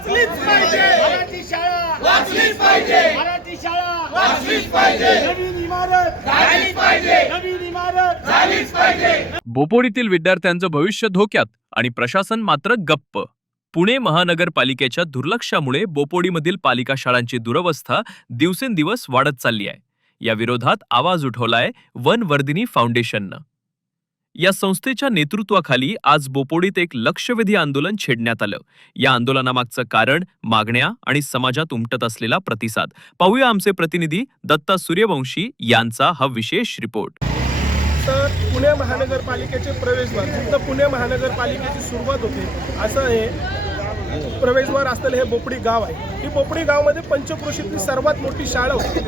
वाचलीच पाहिजे. मराठी शाळा. वाचलीच पाहिजे. मराठी शाळा. वाचलीच पाहिजे. नवीन इमारत. झालीच पाहिजे. नवीन इमारत. झालीच पाहिजे. बोपोडीतील विद्यार्थ्यांचं भविष्य धोक्यात आणि प्रशासन मात्र गप्प. पुणे महानगरपालिकेच्या दुर्लक्षामुळे बोपोडीमधील पालिका शाळांची दुरवस्था दिवसेंदिवस वाढत चालली आहे. या विरोधात आवाज उठवलाय वनवर्धिनी फाउंडेशननं. या संस्थेच्या नेतृत्वाखाली आज बोपोडीत एक लक्षवेधी आंदोलन छेडण्यात आलं. या आंदोलनामागचं कारण मागण्या आणि समाजात उमटत असलेला प्रतिसाद. पाहूया आमचे प्रतिनिधी दत्ता सूर्यवंशी यांचा हा विशेष रिपोर्ट. तर पुणे महानगरपालिकेचे प्रवेशद्वार फक्त पुणे महानगरपालिकेची सुरुवात होते असं हे प्रवेशद्वार असलेलं हे बोपडी गाव आहे. ही बोपडी गावमध्ये पंचक्रोशीतली सर्वात मोठी शाळा होती.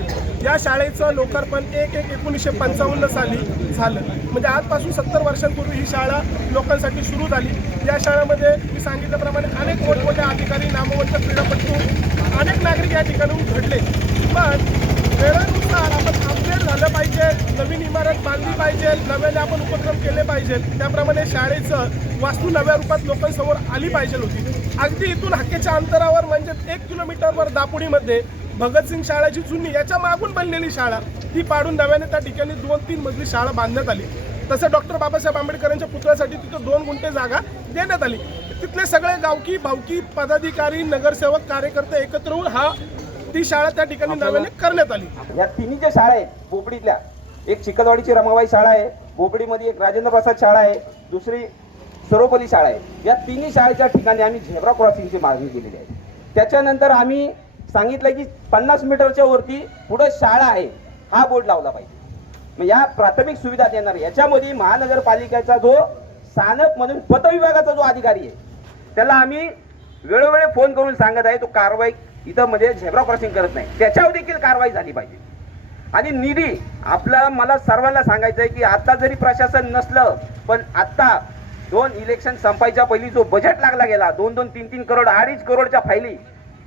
या शाळेचं लोकार्पण एक एक एकोणीसशे पंचावन्न साली झालं. म्हणजे आजपासून सत्तर वर्षांपूर्वी ही शाळा लोकांसाठी सुरू झाली. या शाळेमध्ये मी सांगितल्याप्रमाणे अनेक मोठमोठे अधिकारी नामवंत क्रीडापटू अनेक नागरिक या ठिकाणी घडले. पण वेळेनुसार आपण अपडेट झालं पाहिजे नवीन इमारत बांधली पाहिजे नव्याने आपण उपक्रम केले पाहिजे. त्याप्रमाणे शाळेचं वास्तू नव्या रूपात लोकांसमोर आली पाहिजे होती. अगदी इथून हक्केच्या अंतरावर म्हणजे एक किलोमीटरवर दापोडीमध्ये भगतसिंग शाळा जी जुनी याच्या मागून बनलेली शाळा ती पाडून नव्याने त्या ठिकाणी दोन तीन मजली शाळा बांधण्यात आली. तसं डॉक्टर बाबासाहेब आंबेडकरांच्या पुतळ्यासाठी तिथं दोन गुंठे जागा देण्यात आली. तिथले सगळे गावकी भावकी पदाधिकारी नगरसेवक कार्यकर्ते एकत्र होऊन हा ती शाळा त्या ठिकाणी नव्याने करण्यात आली. या तिन्ही ज्या शाळा आहेत बोबडीतल्या एक चिखलवाडीची रमाबाई शाळा आहे बोबडीमध्ये एक राजेंद्र प्रसाद शाळा आहे दुसरी सरोपली शाळा आहे. या तिन्ही शाळेच्या ठिकाणी आम्ही झेब्रा क्रॉसिंगची मागणी केलेली आहे. त्याच्यानंतर आम्ही सांगितलं की पन्नास मीटरच्या वरती पुढे शाळा आहे हा बोर्ड लावला पाहिजे. मग या प्राथमिक सुविधा देणार याच्यामध्ये महानगरपालिकेचा जो स्थानक म्हणून पतविभागाचा जो अधिकारी आहे त्याला आम्ही वेळोवेळी फोन करून सांगत आहे तो कारवाई इथं म्हणजे झेब्रा क्रॉसिंग करत नाही. त्याच्यावर देखील कारवाई झाली पाहिजे. आणि निधी आपला मला सर्वांना सांगायचं आहे की आता जरी प्रशासन नसलं पण आता दोन इलेक्शन संपायच्या पहिली जो बजेट लागला गेला दोन दोन तीन तीन करोड अडीच करोडच्या फायली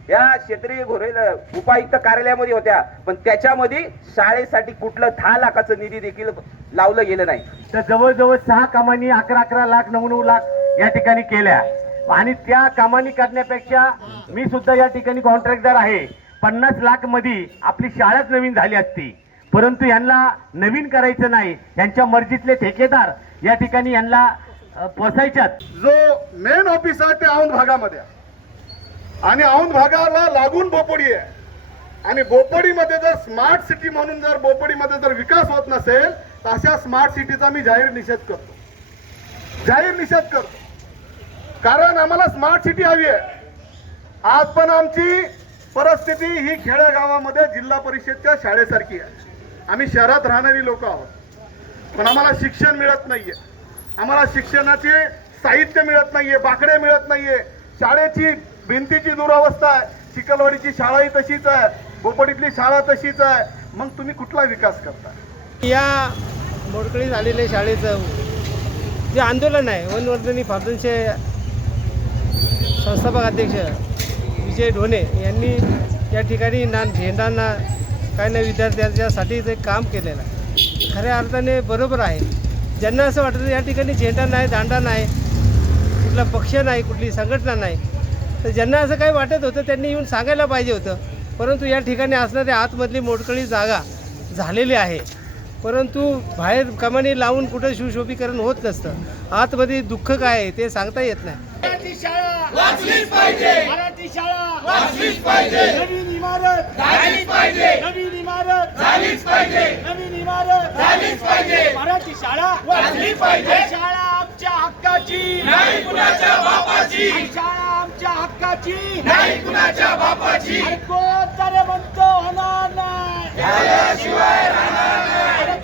या क्षेत्रीय घोरे उपायुक्त कार्यालयामध्ये होत्या पण त्याच्यामध्ये शाळेसाठी कुठलं दहा लाखाचं निधी देखील लावलं गेलं नाही. तर जवळजवळ सहा कामांनी अकरा अकरा लाख नऊ नऊ लाख या ठिकाणी केल्या. आणि त्या कामांनी करण्यापेक्षा मी सुद्धा या ठिकाणी कॉन्ट्रॅक्टर आहे. पन्नास लाखमध्ये आपली शाळाच नवीन झाली असती. परंतु यांना नवीन करायचं नाही. यांच्या मर्जीतले ठेकेदार या ठिकाणी यांना अ, पोसायच्यात जो मेन ऑफिस आहे ते औंध भागामध्ये आणि औंध भागाला लागून बोपोडी आहे. आणि बोपडीमध्ये जर स्मार्ट सिटी म्हणून जर बोपडीमध्ये जर विकास होत नसेल तर अशा स्मार्ट सिटीचा मी जाहीर निषेध करतो. जाहीर निषेध करतो. कारण आम्हाला स्मार्ट सिटी हवी आहे. आज पण आमची परिस्थिती ही खेडेगावामध्ये जिल्हा परिषदच्या शाळेसारखी आहे. आम्ही शहरात राहणारी लोक आहोत. पण आम्हाला शिक्षण मिळत नाहीये. आम्हाला शिक्षणाचे साहित्य मिळत नाहीये बाकडे मिळत नाहीये. शाळेची भिंतीची दुरावस्था आहे. चिखलवाडीची शाळाही तशीच आहे. बोपडीतली शाळा तशीच आहे. मग तुम्ही कुठला विकास करता? या मोडकळी झालेल्या शाळेचं जे आंदोलन आहे वनवर्धनी फार्दनचे संस्थापक अध्यक्ष विजय ढोणे यांनी या ठिकाणी ना झेंडांना काही ना विद्यार्थ्यांच्यासाठी ते काम केलेलं आहे. खऱ्या अर्थाने बरोबर आहे. ज्यांना असं वाटतं या ठिकाणी झेंडा नाही दांडा नाही कुठला पक्ष नाही कुठली संघटना नाही तर ज्यांना असं काही वाटत होतं त्यांनी येऊन सांगायला पाहिजे होतं. परंतु या ठिकाणी असणारी आतमधली मोडकळी जागा झालेली आहे. परंतु बाहेर कमानी लावून कुठं शिवशोभीकरण होत नसतं. आतमध्ये दुःख काय आहे ते सांगता येत नाही. मराठी शाळा. वाचलीच पाहिजे. मराठी शाळा. वाचलीच पाहिजे. नवीन इमारत. झालीच पाहिजे. नवीन इमारत. झालीच पाहिजे. नवीन इमारत. झालीच पाहिजे. मराठी शाळा. वाचली पाहिजे. शाळा आमच्या हक्काची. नाही कुणाच्या बापाची. शाळा आमच्या हक्काची. नाही कुणाच्या बापाची. अरे कोण तरी म्हणतो होणार नाही. त्याशिवाय राहणार नाही.